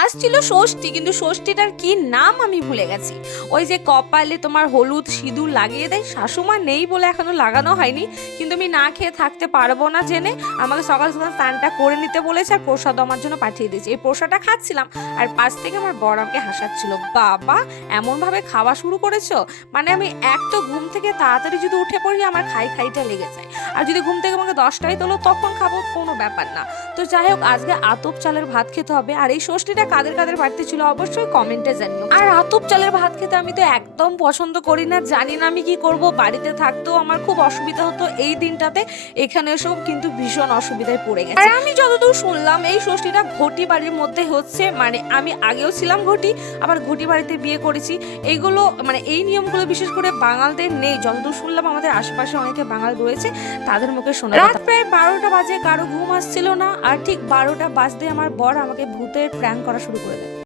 আজ ছিল ষষ্ঠী, কিন্তু ষষ্ঠীটার কি নাম আমি ভুলে গেছি। ওই যে কপালে তোমার হলুদ সিঁদুর লাগিয়ে দেয়, শাশুমা নেই বলে এখনো লাগানো হয়নি, কিন্তু আমি না খেয়ে থাকতে পারবো না জেনে আমাকে সকাল সকাল স্নানটা করে নিতে বলেছে আর প্রসাদ আমার জন্য পাঠিয়ে দিয়েছে। এই প্রসাদটা খাচ্ছিলাম আর পাশ থেকে আমার বর আমাকে হাসাচ্ছিল, বাবা এমন ভাবে খাওয়া শুরু করেছো, মানে আমি এক তো ঘুম থেকে তাড়াতাড়ি যদি উঠে পড়ি আমার খাইটা লেগে যায়, আর যদি ঘুম থেকে আমাকে 10টায় তোলো তখন খাবো, কোনো ব্যাপার না। তো যাই হোক, আজকে আতপ চালের ভাত খেতে হবে। আর এই ষষ্ঠীটা কাদের কাদের বাড়িতে ছিল অবশ্যই কমেন্টে জানিও। আর আতপ চালের ভাত খেতে আমি তো একদম পছন্দ করি না, জানি না আমি কি করব। বাড়িতে থাকতেও আমার খুব অসুবিধা হতো এই দিনটাতে, এখানে এসব কিন্তু ভীষণ অসুবিধায় পড়ে গেছে। আর আমি যতদূর শুনলাম এই ষষ্ঠীটা ঘটি বাড়ির মধ্যে হচ্ছে, মানে আমি আগেও ছিলাম ঘটি, আবার ঘটি বাড়িতে বিয়ে করেছি। এইগুলো মানে এই নিয়মগুলো বিশেষ করে বাঙালদের নেই, যতদূর শুনলাম আমাদের আশেপাশে অনেকে বাঙাল রয়েছে তাদের মুখে শোনা। রাত প্রায় 12টা বাজে, কারো ঘুম আসছিল না, আর ঠিক 12টা বাজতে আমার বর আমাকে ভূতের প্র্যাঙ্ক করা শুরু করে দেয়।